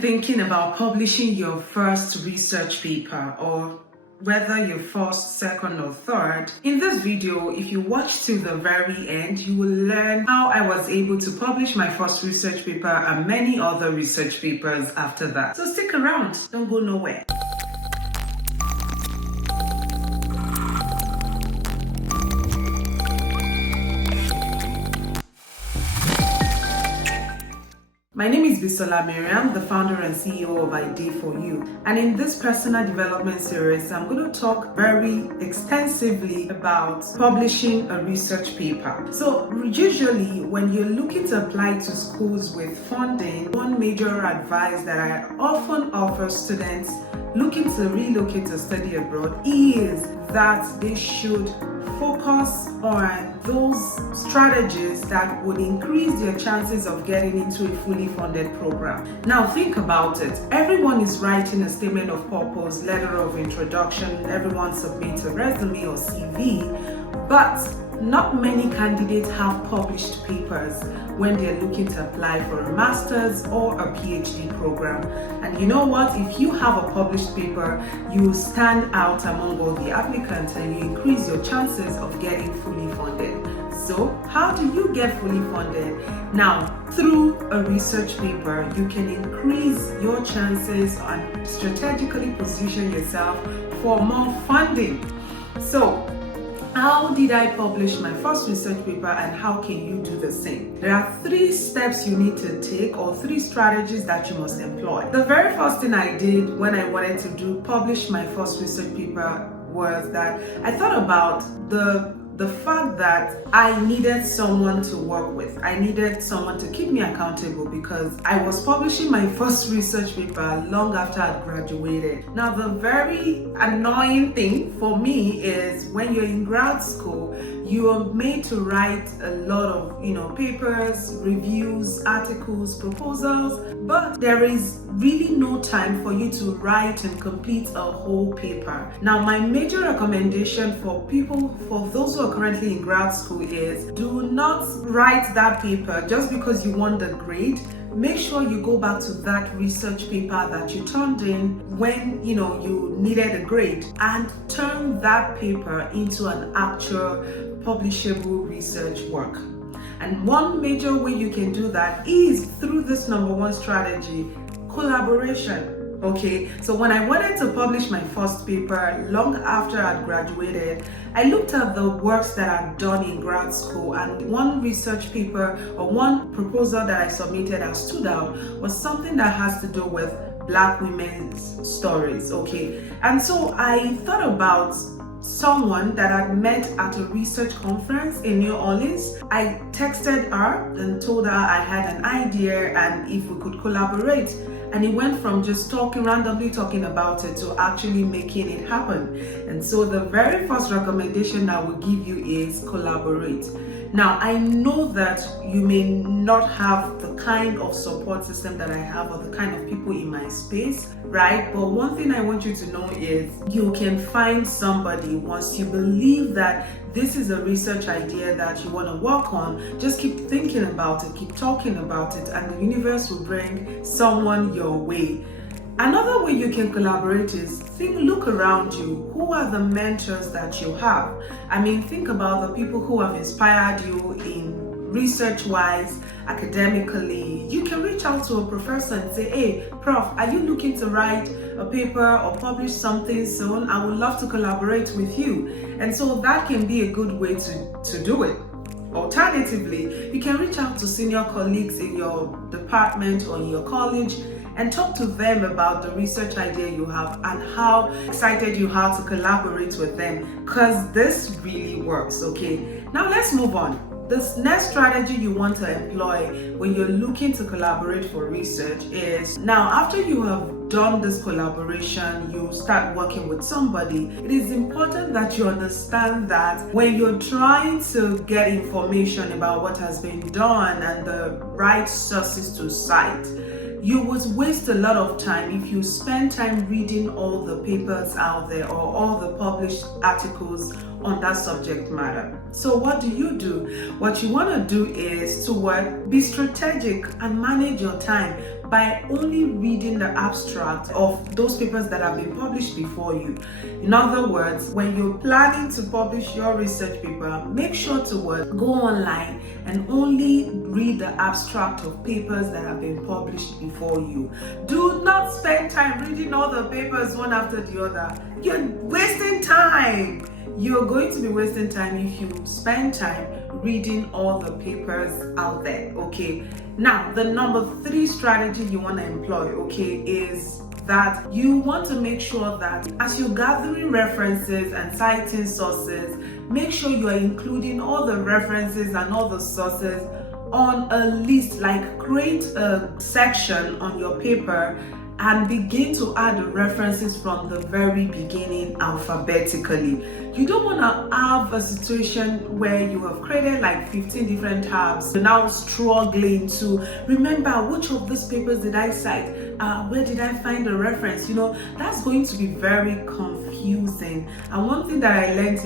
been thinking about publishing your first research paper, or whether you're first, second, or third? In this video, if you watch till the very end, you will learn how I was able to publish my first research paper and many other research papers after that. So stick around, don't go nowhere. My name is Bisola Miriam, the founder and CEO of ideyforyou, and in this personal development series, I'm going to talk very extensively about publishing a research paper. So usually when you're looking to apply to schools with funding, one major advice that I often offer students looking to relocate to study abroad is that they should focus on those strategies that would increase their chances of getting into a fully funded program. Now think about it. Everyone is writing a statement of purpose, letter of introduction, everyone submits a resume or CV, but not many candidates have published papers when they're looking to apply for a master's or a PhD program. And you know what? If you have a published paper, you stand out among all the applicants and you increase your chances of getting fully funded. So how do you get fully funded? Now, through a research paper, you can increase your chances and strategically position yourself for more funding. So, how did I publish my first research paper and how can you do the same? There are 3 steps you need to take, or 3 strategies that you must employ. The very first thing I did when I wanted to publish my first research paper was that I thought about the fact that I needed someone to work with. I needed someone to keep me accountable because I was publishing my first research paper long after I'd graduated. Now, the very annoying thing for me is when you're in grad school, you are made to write a lot of, papers, reviews, articles, proposals, but there is really no time for you to write and complete a whole paper. Now, my major recommendation for those who are currently in grad school is do not write that paper just because you want the grade. Make sure you go back to that research paper that you turned in when you needed a grade and turn that paper into an actual publishable research work. And one major way you can do that is through this number 1 strategy: collaboration. Okay, so when I wanted to publish my first paper long after I'd graduated, I looked at the works that I'd done in grad school, and one research paper or one proposal that I submitted that stood out was something that has to do with Black women's stories. Okay, and so I thought about someone that I'd met at a research conference in New Orleans. I texted her and told her I had an idea and if we could collaborate. And it went from just randomly talking about it to actually making it happen. And so the very first recommendation I will give you is collaborate. Now, I know that you may not have the kind of support system that I have or the kind of people in my space, right? But one thing I want you to know is you can find somebody once you believe that this is a research idea that you want to work on. Just keep thinking about it, keep talking about it, and the universe will bring someone your way. Another way you can collaborate is look around you. Who are the mentors that you have? I mean, think about the people who have inspired you in research-wise, academically. You can reach out to a professor and say, hey, Prof, are you looking to write a paper or publish something soon? I would love to collaborate with you. And so that can be a good way to do it. Alternatively, you can reach out to senior colleagues in your department or in your college and talk to them about the research idea you have and how excited you are to collaborate with them, because this really works. Okay, now let's move on. This next strategy you want to employ when you're looking to collaborate for research is, now after you have done this collaboration, you start working with somebody, it is important that you understand that when you're trying to get information about what has been done and the right sources to cite, you would waste a lot of time if you spend time reading all the papers out there or all the published articles on that subject matter. So what do? What you want to do is to be strategic and manage your time. by only reading the abstract of those papers that have been published before you. In other words, when you're planning to publish your research paper, make sure to go online and only read the abstract of papers that have been published before you. Do not spend time reading all the papers one after the other. You're wasting time. You're going to be wasting time if you spend time reading all the papers out there, okay? Now, the number 3 strategy you want to employ, okay, is that you want to make sure that as you're gathering references and citing sources, make sure you are including all the references and all the sources on a list. Like, create a section on your paper and begin to add the references from the very beginning alphabetically. You don't want to have a situation where you have created like 15 different tabs. You're now struggling to remember which of these papers did I cite, where did I find the reference. That's going to be very confusing. And one thing that I learned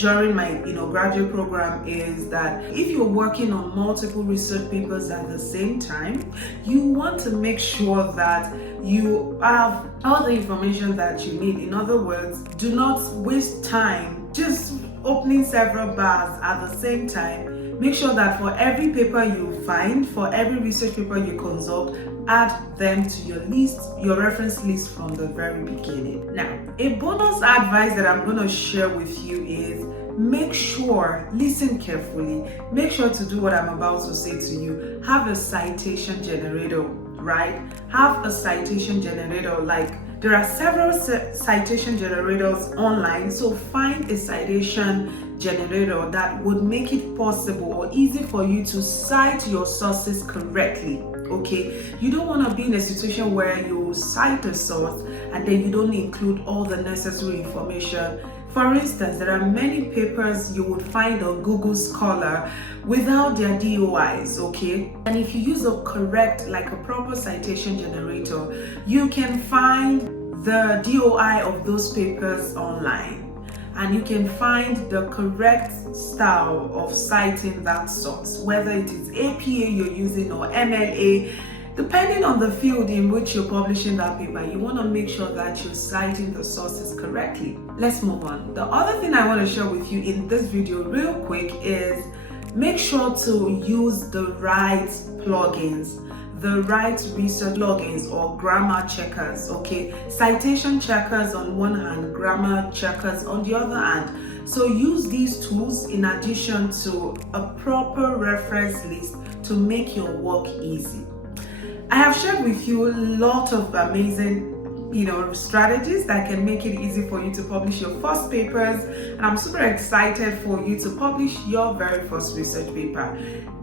during my graduate program is that if you're working on multiple research papers at the same time, you want to make sure that you have all the information that you need. In other words, do not waste time just opening several bars at the same time. Make sure that for every paper you find, for every research paper you consult, add them to your list, your reference list from the very beginning. Now, a bonus advice that I'm going to share with you is listen carefully, make sure to do what I'm about to say to you. Have a citation generator, right? Have a citation generator. Like, there are several citation generators online, so find a citation generator that would make it possible or easy for you to cite your sources correctly. Okay, you don't want to be in a situation where you cite a source and then you don't include all the necessary information. For instance, there are many papers you would find on Google Scholar without their DOIs, okay? And if you use a proper citation generator, you can find the DOI of those papers online. And you can find the correct style of citing that source, whether it is APA you're using or MLA. Depending on the field in which you're publishing that paper, you want to make sure that you're citing the sources correctly. Let's move on. The other thing I want to share with you in this video real quick is make sure to use the right plugins, the right research plugins or grammar checkers, okay? Citation checkers on one hand, grammar checkers on the other hand. So use these tools in addition to a proper reference list to make your work easy. I have shared with you a lot of amazing strategies that can make it easy for you to publish your first papers, and I'm super excited for you to publish your very first research paper.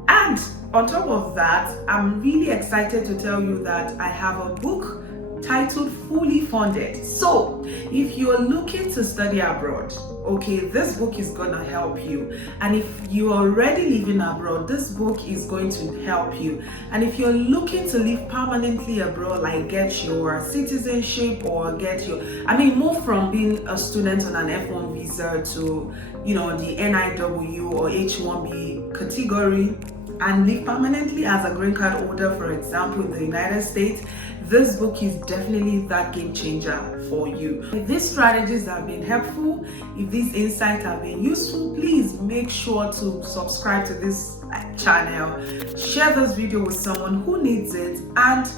And on top of that, I'm really excited to tell you that I have a book titled Fully Funded. So if you're looking to study abroad, okay, this book is gonna help you. And if you're already living abroad, this book is going to help you. And if you're looking to live permanently abroad, like get your citizenship or move from being a student on an F1 visa to the NIW or H1B category and live permanently as a green card holder, for example, in the United States, this book is definitely that game changer for you. If these strategies have been helpful, if these insights have been useful, please make sure to subscribe to this channel, share this video with someone who needs it, and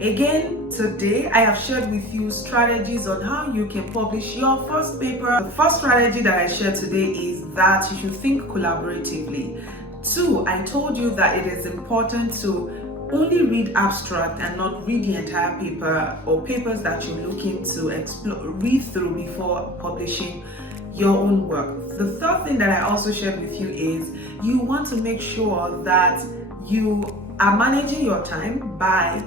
again, today I have shared with you strategies on how you can publish your first paper. The first strategy that I shared today is that you should think collaboratively. 2, I told you that it is important to only read abstract and not read the entire paper or papers that you're looking to read through before publishing your own work. The third thing that I also shared with you is you want to make sure that you are managing your time by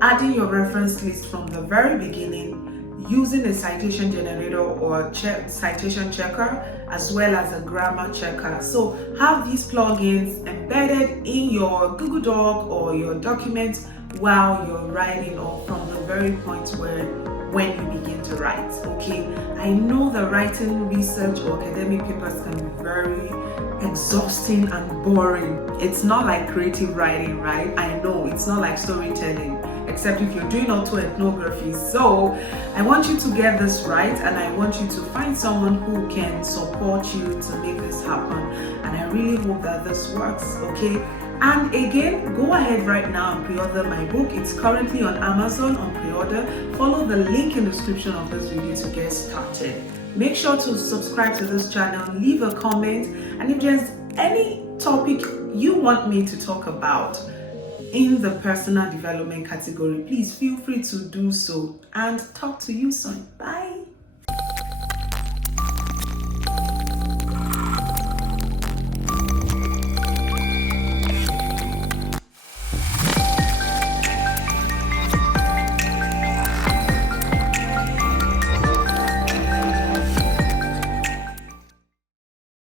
adding your reference list from the very beginning, using a citation generator or citation checker, as well as a grammar checker. So have these plugins embedded in your Google Doc or your document while you're writing, or from the very point where when you begin to write, okay? I know that writing research or academic papers can be very exhausting and boring. It's not like creative writing, right? I know it's not like storytelling, except if you're doing autoethnography. So I want you to get this right, and I want you to find someone who can support you to make this happen. And I really hope that this works, okay? And again, go ahead right now and pre-order my book. It's currently on Amazon on pre-order. Follow the link in the description of this video to get started. Make sure to subscribe to this channel, leave a comment, and if there's any topic you want me to talk about in the personal development category, please feel free to do so, and talk to you soon. Bye.